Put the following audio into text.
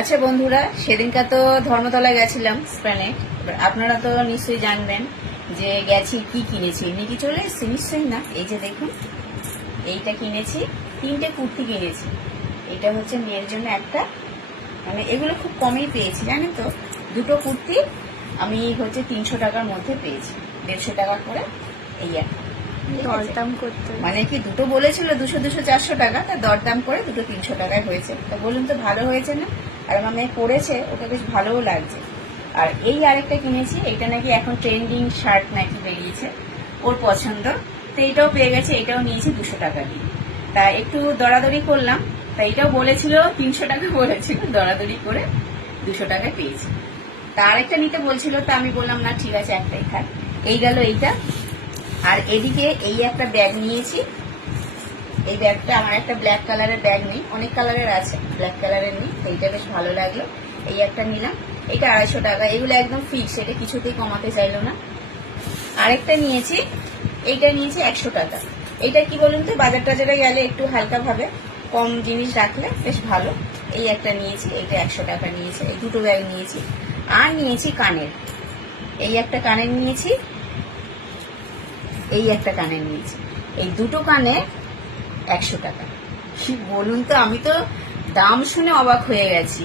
আচ্ছা বন্ধুরা, সেদিনকার তো ধর্মতলায় গেছিলাম স্প্যানেট। এবার আপনারা তো নিশ্চয়ই জানবেন যে গেছি কি কিনেছি। এমনি কি চলে এসছি? নিশ্চয়ই না। এই যে দেখুন, এইটা কিনেছি, 3টে কুর্তি কিনেছি। এটা হচ্ছে মেয়ের জন্য একটা, মানে এগুলো খুব কমেই পেয়েছি জানেন তো। 2টো কুর্তি আমি হচ্ছে 300 টাকার মধ্যে পেয়েছি, 150 টাকা করে। এই একটা দরদাম করতে মানে কি, 2টো বলেছিল 200 200 400 টাকা, তা দরদাম করে 2টো 300 টাকায় হয়েছে। তা বলুন তো ভালো হয়েছে না? আর আমার মেয়ে পরেছে, ওকে বেশ ভালোও লাগছে। আর এই আরেকটা কিনেছি, এটা নাকি এখন ট্রেন্ডিং শার্ট নাকি বেরিয়েছে, ওর পছন্দ। তো এইটাও পেয়ে গেছে, এটাও নিয়েছি 200 টাকা দিয়ে। তা একটু দরাদরি করলাম, তা এটাও বলেছিল 300 টাকা, বলেছিল দরাদরি করে 200 টাকায় পেয়েছি। তা আরেকটা নিতে বলছিল, তা আমি বললাম না, ঠিক আছে একটাই থাক। এই গেল এইটা। আর এদিকে এই একটা ব্যাগ নিয়েছি। এই ব্যাগটা আমার একটা ব্ল্যাক কালারের ব্যাগ নেই, অনেক কালারের আছে, ব্ল্যাক কালারের নেই। এইটা বেশ ভালো লাগলো, এই একটা নিলাম। এটা 250 টাকা। এগুলো একদম ফিক্স, এটা কিছুতেই কমাতে চাইলো না। আরেকটা নিয়েছি, এইটা নিয়েছি 100 টাকা। এইটা কি বলুন তো, বাজার টাজারে গেলে একটু হালকা ভাবে কম জিনিস রাখলে বেশ ভালো। এই একটা নিয়েছি, এইটা 100 টাকা নিয়েছে। এই 2টো ব্যাগ নিয়েছি। আর নিয়েছি কানের, এই একটা কানের নিয়েছি, এই একটা কানের নিয়েছি। এই 2টো কানে 100 টাকা। কি বলুন তো, আমি তো দাম শুনে অবাক হয়ে গেছি।